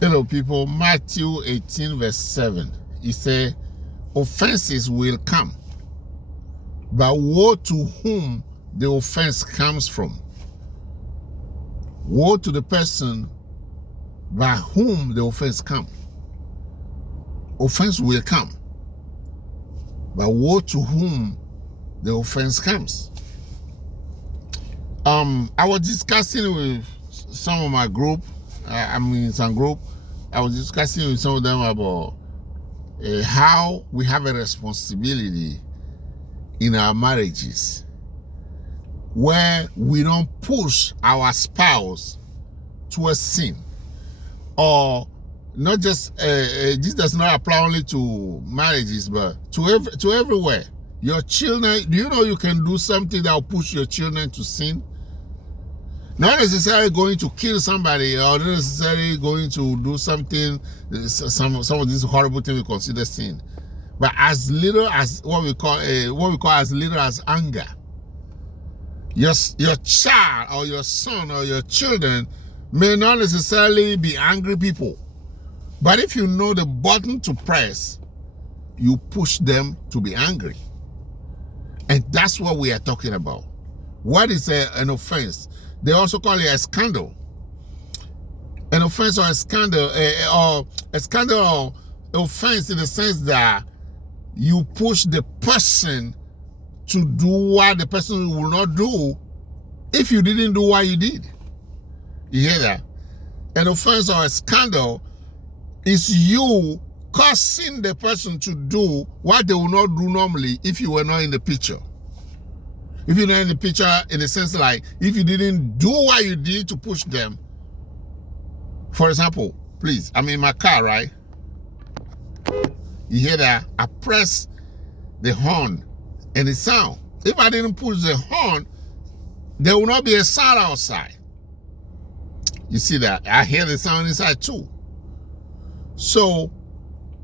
Hello, people. Matthew 18, verse 7. He said, offenses will come, but woe to whom the offense comes from. Woe to the person by whom the offense comes. Offense will come, but woe to whom the offense comes. I was discussing with some of my group, some group, I was discussing with some of them about how we have a responsibility in our marriages where we don't push our spouse to a sin. Or not just, this does not apply only to marriages, but to everywhere. Your children, do you know you can do something that will push your children to sin? Not necessarily going to kill somebody or not necessarily going to do something, some of these horrible things we consider sin. But as little as what we call as little as anger. Your child or your son or your children may not necessarily be angry people. But if you know the button to press, you push them to be angry. And that's what we are talking about. What is an offense? They also call it a scandal. An offense or a scandal, or a scandal or offense in the sense that you push the person to do what the person will not do if you didn't do what you did. You hear that? An offense or a scandal is you causing the person to do what they will not do normally if you were not in the picture. If you're not in the picture, in the sense like, if you didn't do what you did to push them. For example, please, I'm in my car, right? You hear that? I press the horn and it sound. If I didn't push the horn, there will not be a sound outside. You see that? I hear the sound inside too. So,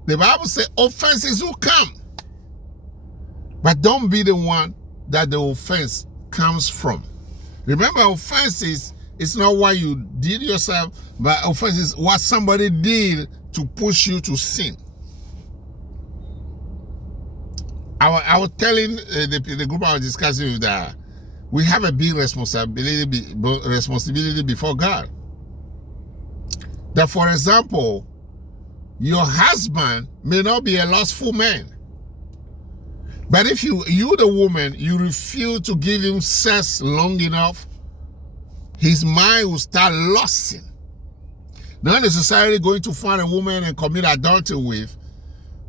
the Bible says offenses will come. But don't be the one that the offense comes from. Remember, offenses is not what you did yourself, but offense is what somebody did to push you to sin. I was telling the group I was discussing with that we have a big responsibility before God. That, for example, your husband may not be a lustful man. But if you the woman, you refuse to give him sex long enough, his mind will start lusting. Not necessarily going to find a woman and commit adultery with,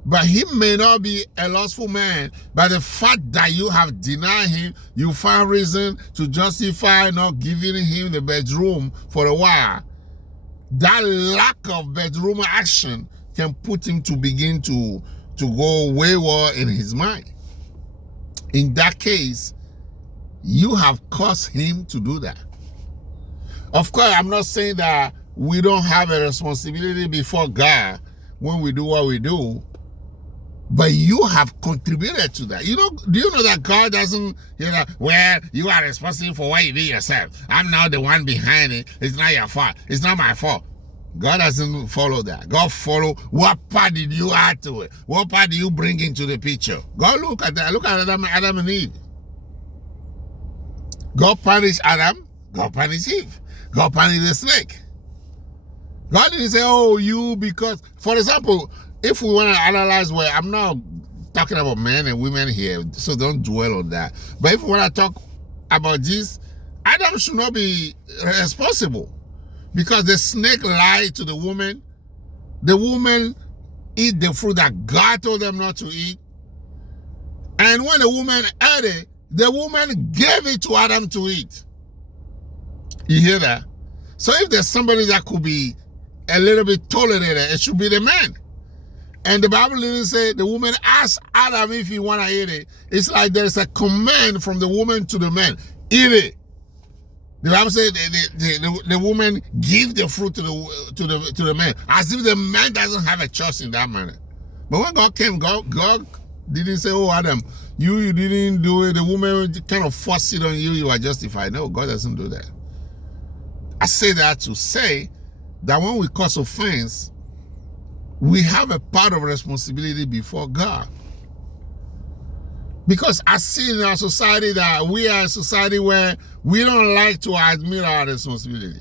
but he may not be a lustful man. But the fact that you have denied him, you find reason to justify not giving him the bedroom for a while. That lack of bedroom action can put him to begin to go wayward in his mind. In that case, you have caused him to do that. Of course, I'm not saying that we don't have a responsibility before God when we do what we do, but you have contributed to that. You know, do you know that God doesn't, well, you are responsible for what you did yourself. I'm not the one behind it. It's not your fault. It's not my fault. God doesn't follow that. God follow what part did you add to it? What part do you bring into the picture? God look at that. Look at Adam and Eve. God punished Adam. God punished Eve. God punished the snake. God didn't say, oh, you, because, for example, if we want to analyze, well, I'm not talking about men and women here, so don't dwell on that. But if we want to talk about this, Adam should not be responsible. Because the snake lied to the woman eat the fruit that God told them not to eat. And when the woman ate it, the woman gave it to Adam to eat. You hear that? So if there's somebody that could be a little bit tolerated, it should be the man. And the Bible didn't say the woman asked Adam if he want to eat it. It's like there's a command from the woman to the man. Eat it. The Bible said the woman give the fruit to the man, as if the man doesn't have a choice in that manner. But when God came, God didn't say, oh, Adam, you didn't do it. The woman kind of forced it on you. You are justified. No, God doesn't do that. I say that to say that when we cause offense, we have a part of responsibility before God. Because I see in our society that we are a society where we don't like to admit our responsibility.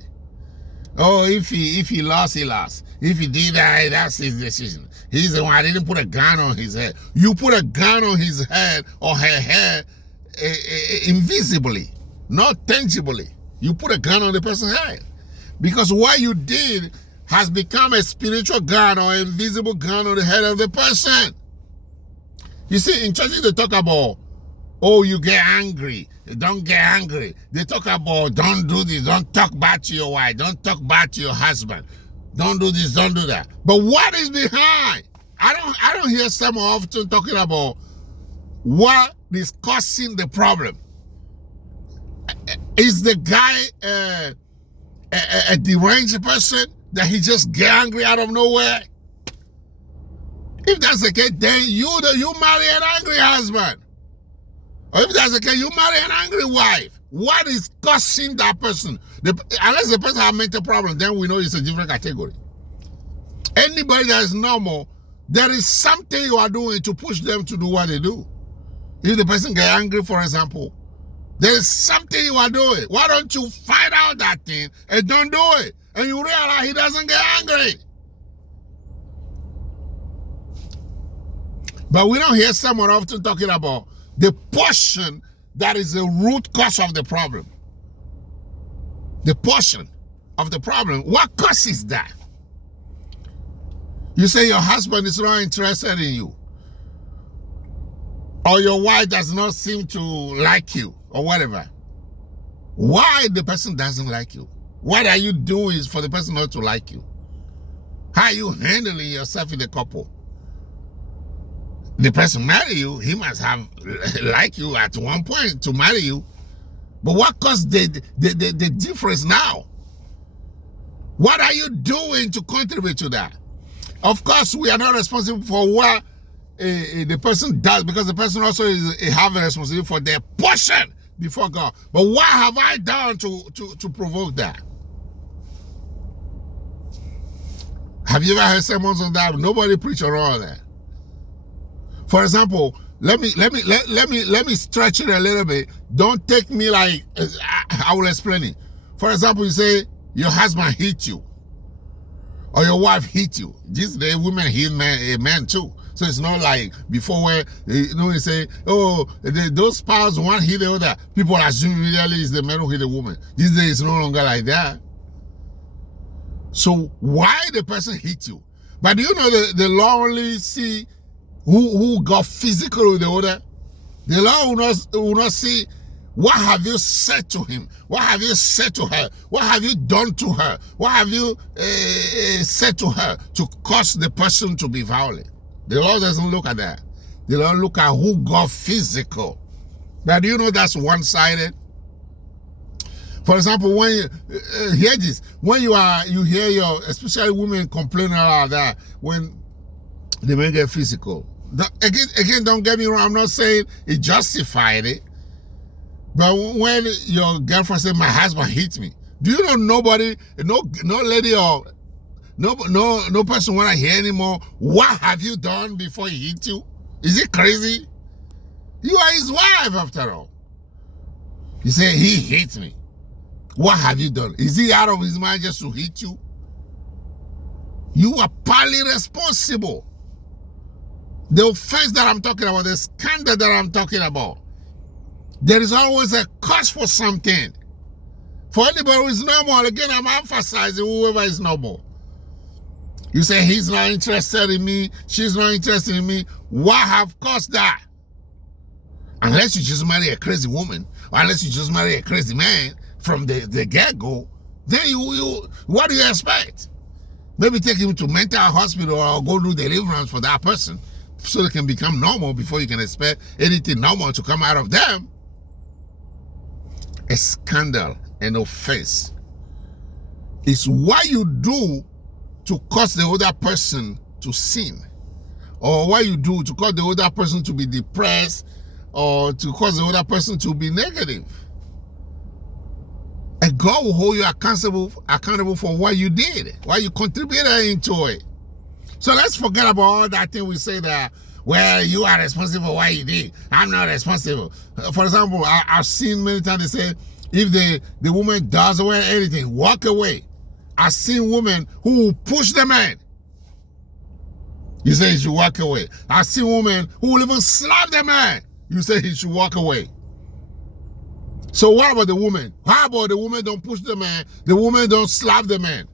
Oh, if he lost, he lost. If he did that, that's his decision. He's the one. I didn't put a gun on his head. You put a gun on his head or her head invisibly, not tangibly. You put a gun on the person's head. Because what you did has become a spiritual gun or invisible gun on the head of the person. You see, in churches they talk about, oh, you get angry. Don't get angry. They talk about, don't do this. Don't talk bad to your wife. Don't talk bad to your husband. Don't do this. Don't do that. But what is behind? I don't hear someone often talking about what is causing the problem. Is the guy a deranged person that he just get angry out of nowhere? If that's the case, then you marry an angry husband. Or if that's the case, you marry an angry wife. What is causing that person? Unless the person has a mental problem, then we know it's a different category. Anybody that is normal, there is something you are doing to push them to do what they do. If the person gets angry, for example, there is something you are doing. Why don't you find out that thing and don't do it? And you realize he doesn't get angry. But we don't hear someone often talking about the portion that is the root cause of the problem. The portion of the problem. What causes that? You say your husband is not interested in you. Or your wife does not seem to like you or whatever. Why the person doesn't like you? What are you doing for the person not to like you? How are you handling yourself in the couple? The person marry you, he must have liked you at one point to marry you. But what caused the difference now? What are you doing to contribute to that? Of course, we are not responsible for what the person does, because the person also have a responsibility for their portion before God. But what have I done to provoke that? Have you ever heard sermons on that? Nobody preach on all that. For example, let me stretch it a little bit. Don't take me like I will explain it. For example, you say your husband hit you, or your wife hit you. These days, women hit men too. So it's not like before where you say, oh, those spouses one hit the other. People assume immediately it's the man who hit the woman. These days it's no longer like that. So why the person hit you? But do you know the law only see who got physical with the other? The law will not see what have you said to him, what have you said to her, what have you done to her, what have you said to her to cause the person to be violent. The law doesn't look at that. The law look at who got physical. But do you know that's one-sided? For example, when you hear this, when you hear your, especially women complaining about that when the men get physical. Again, don't get me wrong. I'm not saying it justified it, but when your girlfriend said, "My husband hit me," do you know nobody, no lady or no person want to hear anymore? What have you done before he hit you? Is it crazy? You are his wife after all. You say he hit me. What have you done? Is he out of his mind just to hit you? You are partly responsible. The offense that I'm talking about, the scandal that I'm talking about, there is always a cause for something. For anybody who is normal, again, I'm emphasizing whoever is normal. You say he's not interested in me, she's not interested in me. What have caused that? Unless you just marry a crazy woman, or unless you just marry a crazy man from the get-go, then you what do you expect? Maybe take him to mental hospital or go do deliverance for that person so they can become normal before you can expect anything normal to come out of them. A scandal, an offense, is what you do to cause the other person to sin, or what you do to cause the other person to be depressed, or to cause the other person to be negative. A God will hold you accountable for what you did, what you contributed into it. So let's forget about all that thing we say that, well, you are responsible for what you did. I'm not responsible. For example, I've seen many times they say, if the woman does well anything, walk away. I've seen women who will push the man. You say he should walk away. I've seen women who will even slap the man. You say he should walk away. So what about the woman? How about the woman don't push the man? The woman don't slap the man?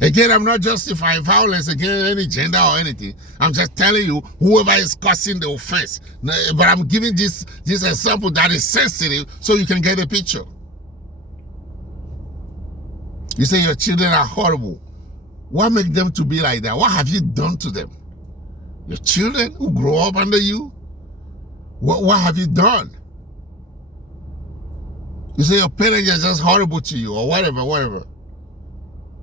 Again, I'm not justifying violence against any gender or anything. I'm just telling you, whoever is causing the offense. But I'm giving this example that is sensitive so you can get a picture. You say your children are horrible. What makes them to be like that? What have you done to them? Your children who grow up under you? What have you done? You say your parents are just horrible to you or whatever.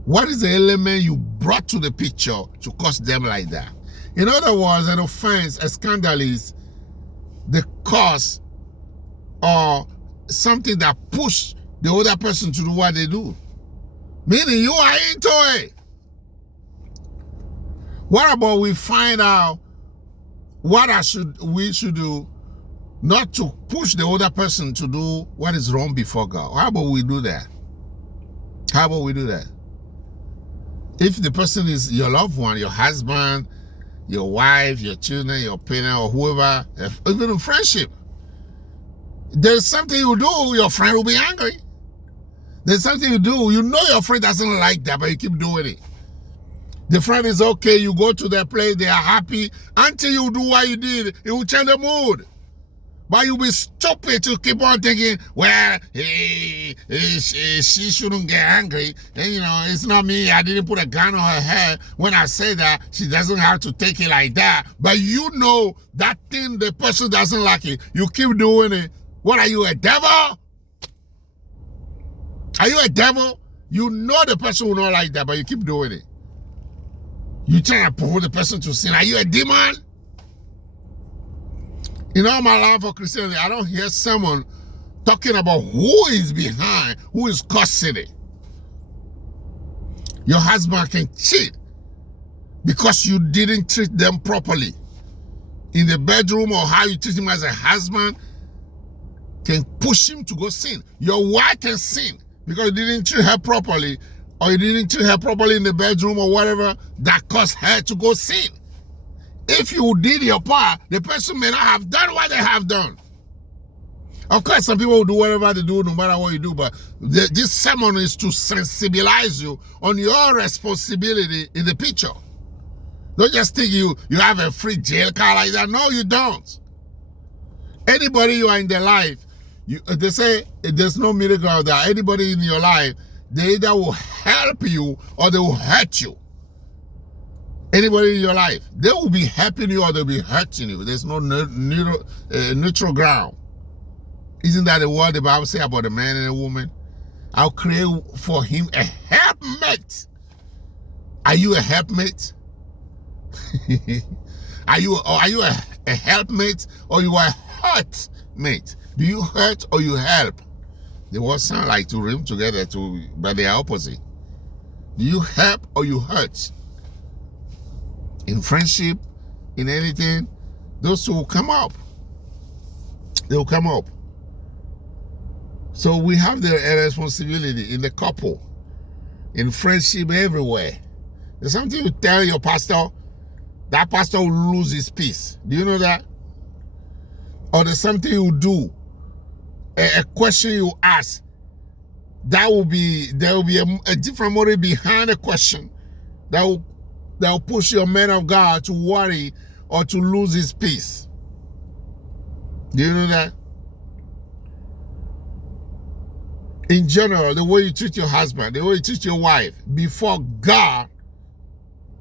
What is the element you brought to the picture to cause them like that? In other words, an offense, a scandal is the cause or something that push the other person to do what they do. Meaning you are into it. What about we find out what we should do not to push the other person to do what is wrong before God? How about we do that? How about we do that? If the person is your loved one, your husband, your wife, your children, your parent, or whoever, even in friendship, there's something you do, your friend will be angry. There's something you do, you know your friend doesn't like that, but you keep doing it. The friend is okay, you go to their place, they are happy. Until you do what you did, it will change the mood. But you'll be stupid to keep on thinking, well, she shouldn't get angry. And, you know, it's not me. I didn't put a gun on her head. When I say that, she doesn't have to take it like that. But you know that thing, the person doesn't like it. You keep doing it. What are you, a devil? Are you a devil? You know the person will not like that, but you keep doing it. You try to provoke the person to sin. Are you a demon? In all my life for Christianity, I don't hear someone talking about who is behind, who is causing it. Your husband can cheat because you didn't treat them properly. In the bedroom, or how you treat him as a husband can push him to go sin. Your wife can sin because you didn't treat her properly, or you didn't treat her properly in the bedroom or whatever, that caused her to go sin. If you did your part, the person may not have done what they have done. Of course, some people will do whatever they do, no matter what you do, but this sermon is to sensibilize you on your responsibility in the picture. Don't just think you have a free jail card like that. No, you don't. Anybody you are in their life, they say there's no miracle of that. Anybody in your life, they either will help you or they will hurt you. Anybody in your life, they will be helping you or they'll be hurting you. There's no neutral ground. Isn't that the word the Bible says about a man and a woman? I'll create for him a helpmate. Are you a helpmate? Are you a helpmate or you are a hurtmate? Do you hurt or you help? They all sound like to rhyme together, but they are opposite. Do you help or you hurt? In friendship, in anything, those two will come up. They will come up. So we have the responsibility in the couple, in friendship, everywhere. There's something you tell your pastor, that pastor will lose his peace. Do you know that? Or there's something you do, a question you ask, there will be a different motive behind the question that will push your man of God to worry or to lose his peace. Do you know that? In general, the way you treat your husband, the way you treat your wife, before God,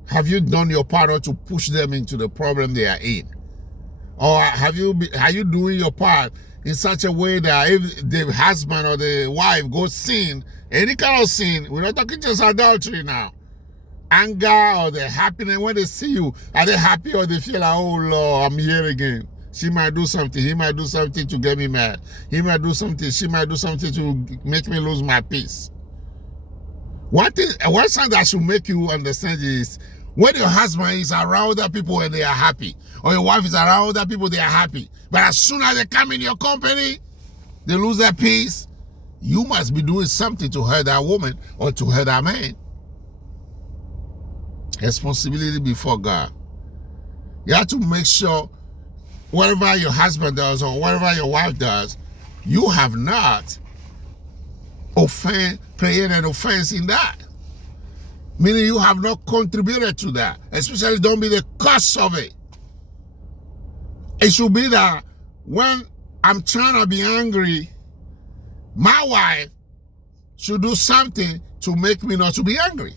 have you done your part to push them into the problem they are in? Or are you doing your part in such a way that if the husband or the wife goes sin, any kind of sin, we're not talking just adultery now, anger or the happiness, when they see you, are they happy or they feel like, oh Lord, I'm here again? She might do something. He might do something to get me mad. He might do something. She might do something to make me lose my peace. One thing that should make you understand is when your husband is around other people and they are happy, or your wife is around other people, they are happy. But as soon as they come in your company, they lose their peace. You must be doing something to hurt that woman or to hurt that man. Responsibility before God. You have to make sure whatever your husband does or whatever your wife does, you have not created an offense in that. Meaning you have not contributed to that. Especially don't be the cause of it. It should be that when I'm trying to be angry, my wife should do something to make me not to be angry.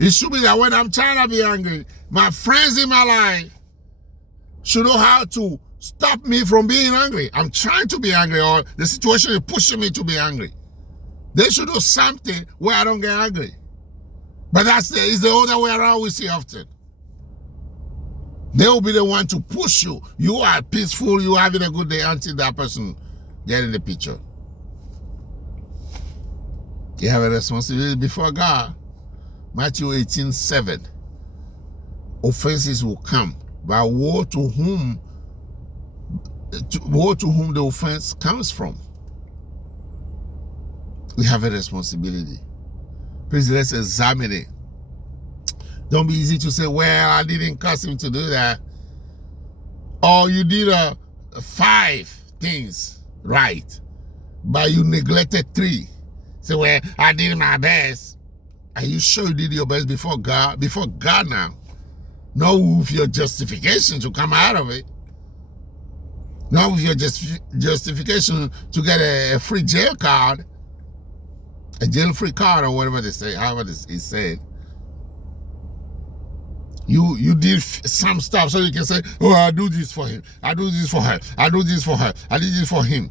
It should be that when I'm trying to be angry, my friends in my life should know how to stop me from being angry. I'm trying to be angry, or the situation is pushing me to be angry. They should do something where I don't get angry. But it's the other way around we see often. They will be the one to push you. You are peaceful, you are having a good day until that person get in the picture. You have a responsibility before God. Matthew 18:7. Offenses will come, but woe to whom the offense comes from. We have a responsibility. Please, let's examine it. Don't be easy to say, well, I didn't curse him to do that. Or you did 5 things right, but you neglected 3. Say, well, I did my best. Are you sure you did your best before God? Before God now. Not with your justification to come out of it. Not with your justification to get a free jail card. A jail-free card or whatever they say, however it's said. You did some stuff so you can say, oh, I do this for him. I do this for her. I do this for her. I did this for him.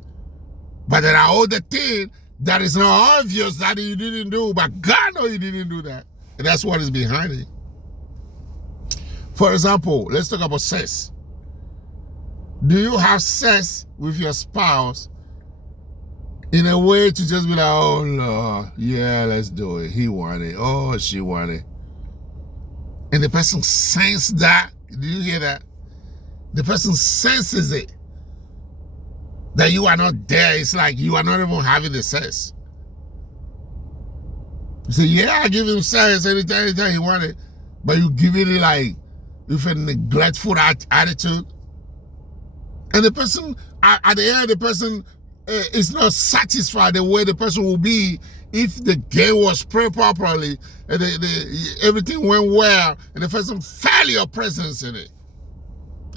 But there are other things that is not obvious that you didn't do, but God knows you didn't do that. And that's what is behind it. For example, let's talk about sex. Do you have sex with your spouse in a way to just be like, oh, Lord, yeah, let's do it. He wanted it. Oh, she wanted it. And the person senses that. Do you hear that? The person senses it. That you are not there. It's like you are not even having the sex. You say, yeah, I give him sex anytime he wanted. But you give it like with a neglectful attitude. And the person, at the end, the person is not satisfied the way the person will be if the game was played properly and everything went well and the person felt your presence in it.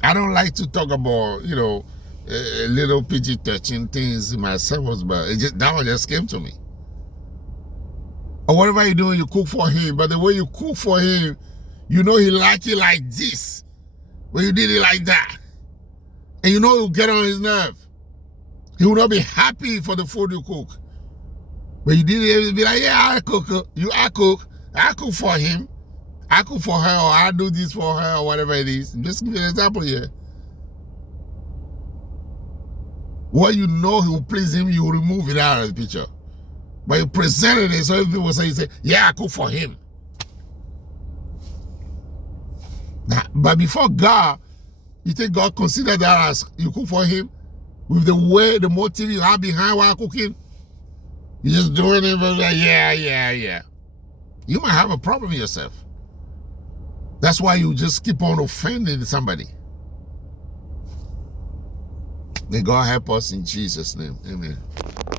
I don't like to talk about, little PG-13 things in my sermons, but that one just came to me. Or whatever you're doing, you cook for him, but the way you cook for him, you know he like it like this, but you did it like that. And you know you'll get on his nerve. He will not be happy for the food you cook. But you did it, be like, yeah, I cook for him. I cook for her, or I do this for her, or whatever it is. Just give you an example here. What you know he will please him, you will remove it out of the picture. But you presented it, so if people say, yeah, I cook for him. But before God, you think God consider that as you cook for him? With the way, the motive you have behind while cooking? You're just doing it, like, yeah. You might have a problem yourself. That's why you just keep on offending somebody. May God help us in Jesus' name. Amen.